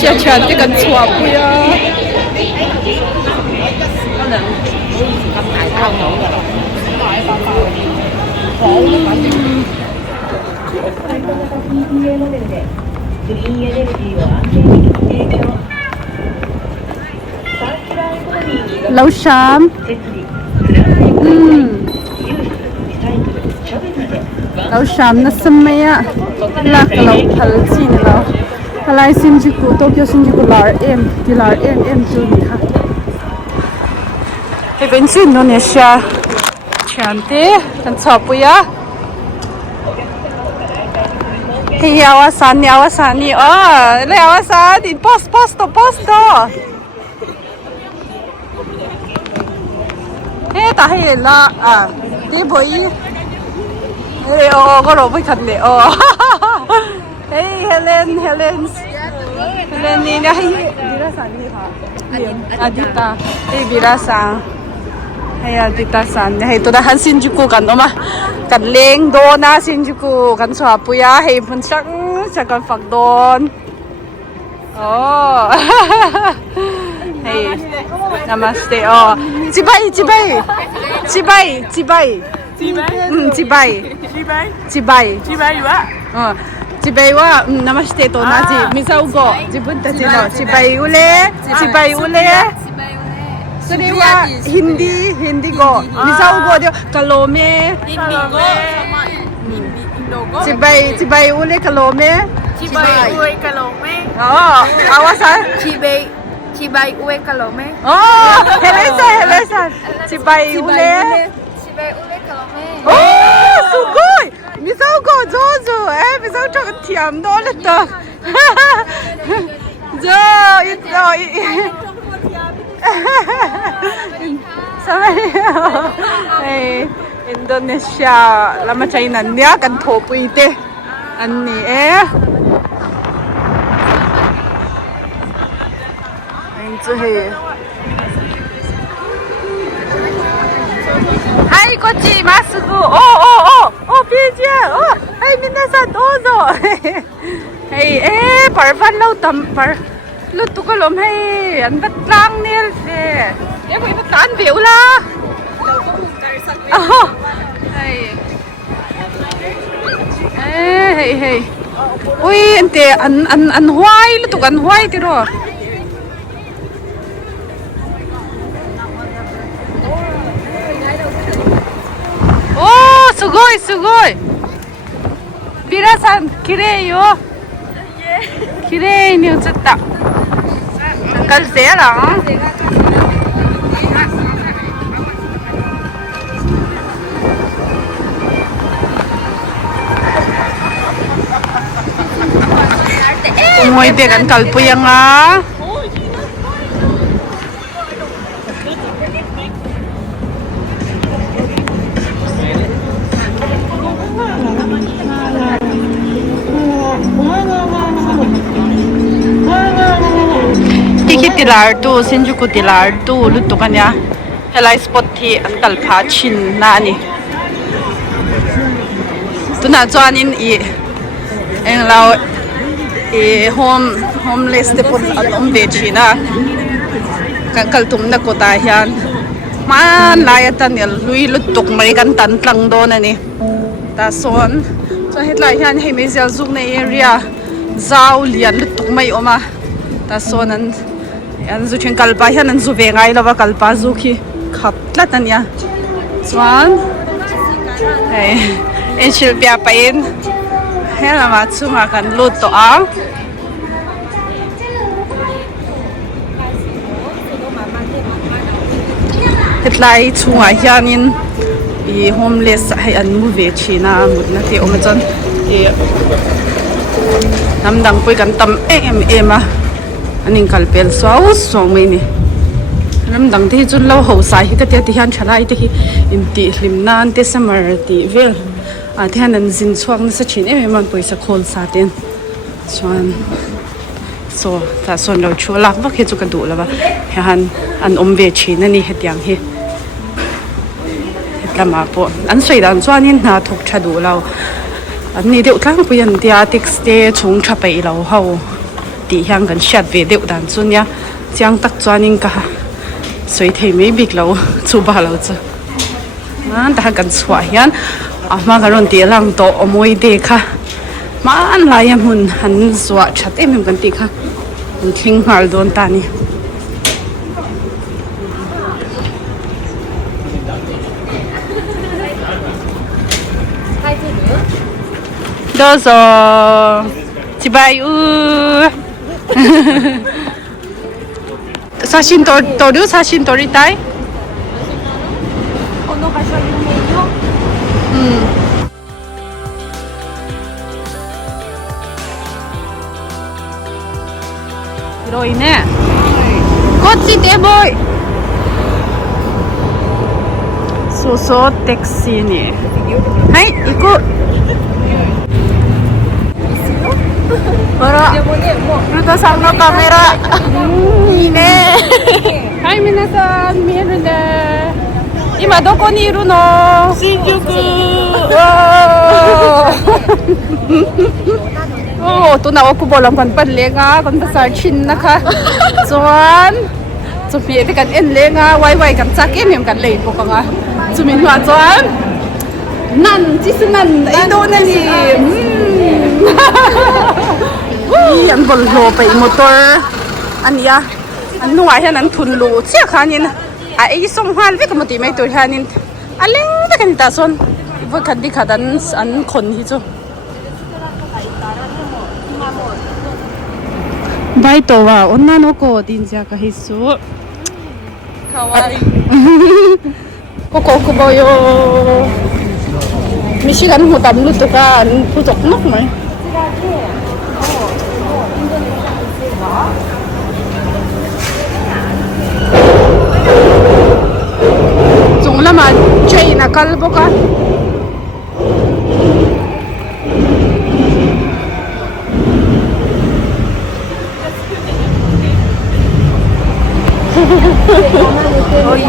Indonesia chan te kan chua puya lâu sớm lâu sớm nó xâm mê á là cái lâu thal chi này lâu halai Shinjuku Tokyo Shinjuku lar em chu ni ha he ben Indonesia chante kan chapuya he awasan ni le awasan in posto he ta he la đi bơi có rồi với thật lệ hey Helen ni na hay birasan ni ha Adita hey birasan hey Adita san hey to da han Shinjuku kan oma kan leng do na Shinjuku kan chwa puya hey phun chak kan phak don hey namaste Cibai wa namaste to na ji misau go jibun ta ji no cibai ule sare wa hindi go misau go dio kalome cibai ule kalome awasa Cibai ue kalome. Helesa cibai ule kalome. Sugoi misau go zo misau chok thiam do la to zo Indonesia lama China nia kan thopu ite anniはい、こっちまっすぐ。ピーチや。はい、皆さんどうぞ。はい、parfan lâu tầm par lúc tụi có lồm hay anh bắt lang nè để em phải bắt tán biểu la. Hey. Ui, anh tè anh hoai lúc tụi anh hoai thì rồi. Sugoi. Birasan kireyo. Kirei ni utsutta. Kal se la. Moi de kan kalpuyang tilar tu Shinjuku tilar tu lutu kanya helai spot thi antal pha chin na ni tuna chuanin englau homeless te put alom ve china kaltum na kota hian man layatan el lui lutuk mai kan tan tlang do na ni ta son so hetlai hian hei mezal zuk na area zau lian lutuk mai oma ta son an zu chen kalpa hian an zu ve ngai lawa kalpa zu khi khap tlatan ya chuan hey en shil pia pa in hela ma chunga kan lut to hetlai chunga hianin homeless hai an mu ve china mutna te omachon namdang poi kan tam em aning kalpel so mai ni namdang te chun lo ho sai hi ka te ti han thalai te hi inti hlimnan te samar ti vel the hanan zin chuak na sa chin man poisa khol sa ten chuan so ta son lo chu lak vak he chu ka du lawa han an ve china ni hetiang hi hetlama po an soi dan chuanin na thok tha du lo an ni de utlang puyan dia text te chung tha pai lo ho ti hang kan shat ve deuh dan chu nia chiang tak chuanin ka soi thei mai bik lo chu ba lo chu man ta kan chhuah hian ama garon ti lang to omoi de kha man lai mun han zwa that em kan ti kha thing hal don ta ni dozo cibai 사진 도류 사진 도리타이 이로이네 꽃이 대보이 소소 택시니 하이 이거 Para Ruto sang no camera. Ine. Hai minasan, meron na. Ima doko ni iru no? Shinjuku. Wow. Oh, to na ako bolam kan panlenga, kan pasar chin na ka. Chuan. Chupi te kan enlenga, wai kan chakin yum kan lei ko ka nga. Chumin hwa chuan. Nan, chisunan, ido na ni. An bol lo pe motor an ya an nuai hian an thun lu chia khanin a ei som hal ve kamati mai tur hanin aleng ta kan ta son vo kan di khadan an khon hi chu bai to wa onna no ko din ja ka hi su kawai ko boyo Michigan hu tam lu to ka an pu tok nok mai Chung lama train na kalbo ka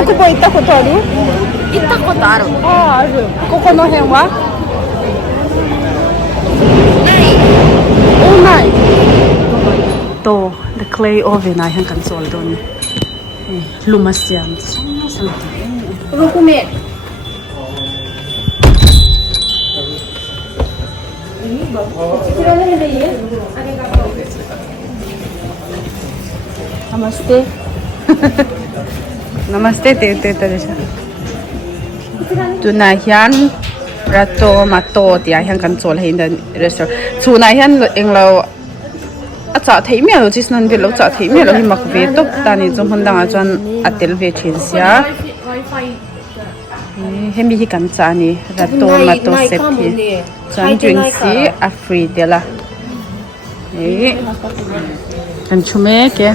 Ako po ita ko taru? Ita ko taru. Ah, aru. Koko no hen wa? Oh, nai. To the clay oven ay hang console don. Lumas yan. Rukume. Namaste. Namaste te tare siya. Tunay yan rato mato ti ay hang console hin the restaurant. Tunay yan englaw cha thei me lo chis nan ve lo cha thei me lo hi mak ve tok ta ni chom hon danga chuan atel ve thin sia hemi hi kan cha ni rato mato sep hi chuan drink si a free de la kan chume ke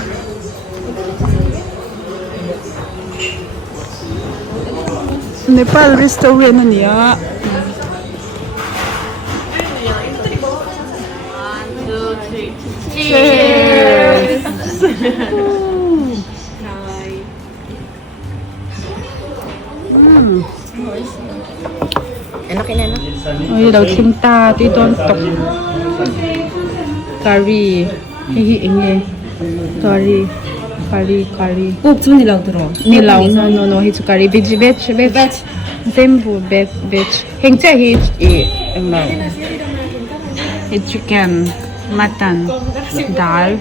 Nepal restaurant ania Cheers! Enak ini enak. Ay, daw cinta dito tok. Curry. Hihi ini. Curry. 꼭 주 nilaw 들어. Nilaw. No. Hitu curry. Veg. Tempo veg. Hengcha hi englaw. Hit chicken. Mutton, dal,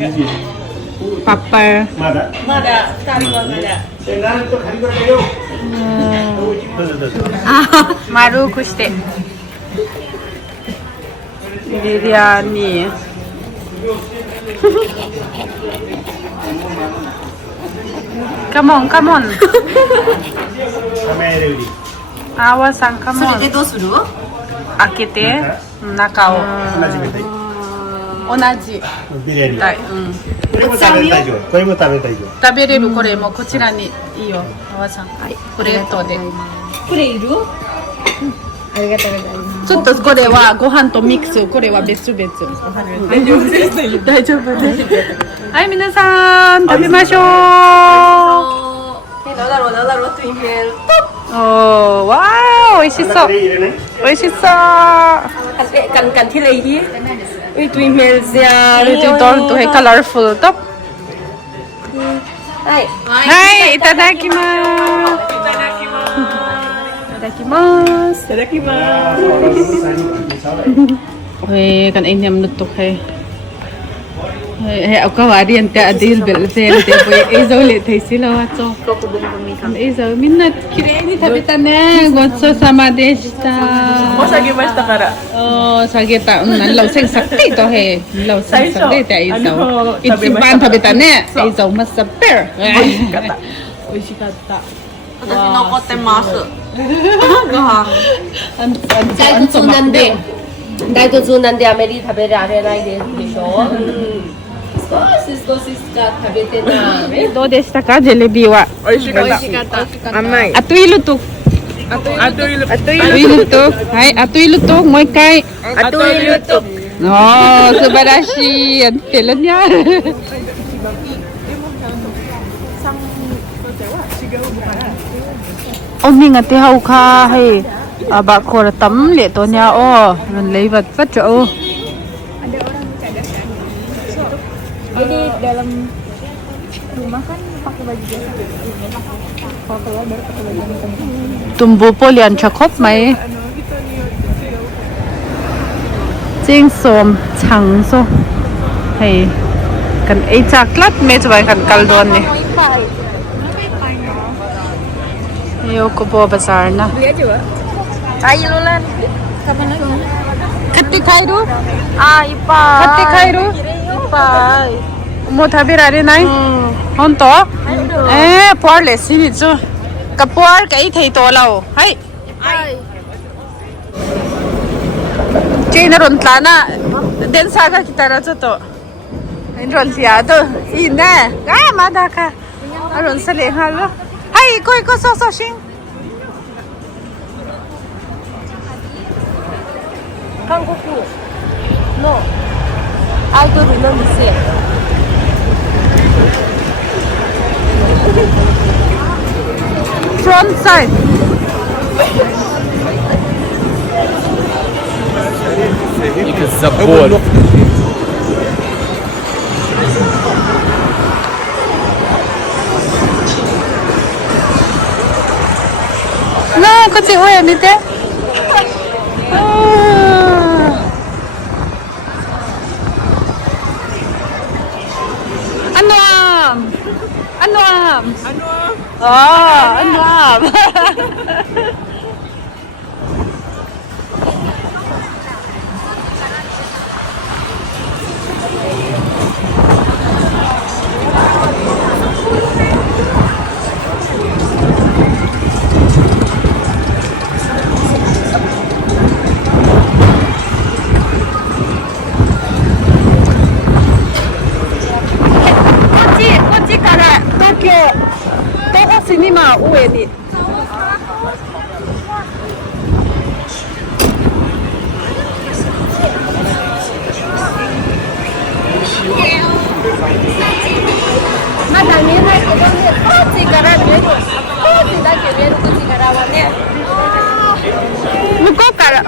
papar, maru kushte, biryani. Come on. Awas-ang, come on. Ito suru? Akite, nakao. 同じビリヤニ。はい、これも食べたいよ。これも食べたいよ。食べれるこれもこちらにいいよ、おばさん。はい、プレートで。これいる？ありがとうございます。ちょっとこれはご飯とミックス、これは別々。大丈夫です。大丈夫です。はい、皆さん食べましょう。なんだろうと言える。おー、わー、美味しそう。美味しそう。กันที่เลยที่ With emails ya. Ito hey colorful to. Hai. Hai, itadakimasu. Itadakimasu. Hey, kan ini menutup hey. Hey, aku wari ante adil belsen te boy ezo le thai sila wacho. Ezo minat kireni thabitane gotso samadeshita. Mosagimashita kara. Oh, sageta nan law seng sakti to he. Law seng sakti te ezo. Ichiban thabitane ezo masaper. Oishikatta. Oishikatta. 私残ってますご飯 大途中なんで大途中なんであまり食べられないでしょ少ししか食べてない。どうでしたかジェレビーは？美味しかった甘い Atu ilutok. Atu ilutok. Hai, atu ilutok mo ikay. Atu ilutok. Oh, subarashi. Ang pilan niya. Ông nga ti hau kha hay bà khổ là tắm lệ to nhà ô mình lấy vật phát trợ. Jadi dalam rumah kan pakai baju biasa. Kalau keluar baru pakai baju yang kencang. Tumbu po lian chakop mai. Jing som chang so. Hay kan ai chaklat me chwai kan kaldon ni. Yo ko po bazar na. Beli aja, Pak. Ayo Lulan Kapan lagi? Katti khairu? Ipa Katti khairu? Ipa Mo thabirari nai? Hon to? Por le si chu. Kapor kai thei to lao. Hai. China ron tlana den saga kitara chu to. In ron sia to. Ina. Ga ma da ka. Ron sale halo. Hai koi ko so so shin. 한국 no 아이돌 있는데 Front side. Их забор. No, kasi uya nite. Anwam. Anwam. Oh, anwam. Kochi kara Tokyo Thawh cinema uwe ni. Muko kara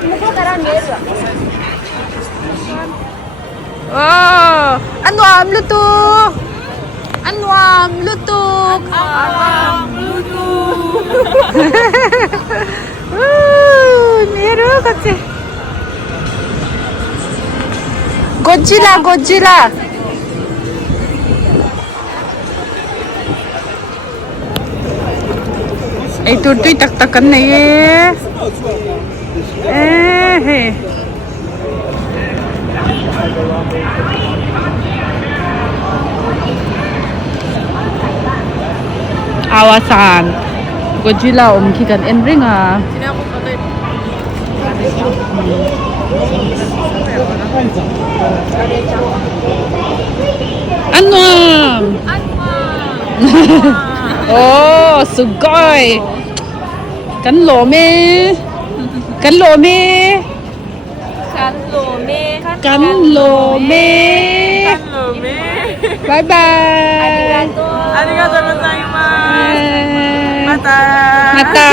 Oh, anwam lutuk. Anwam lutuk. Meru kasi. Godzilla, Godzilla. Ay, tutoy taktakan na eh. Awasan. Godzilla kikan enring ah. Anwam. Oh, sugoi. Kan lo me. Kan lo me. Kan lo me. Bye bye. Arigatou gozaimasu. Mata.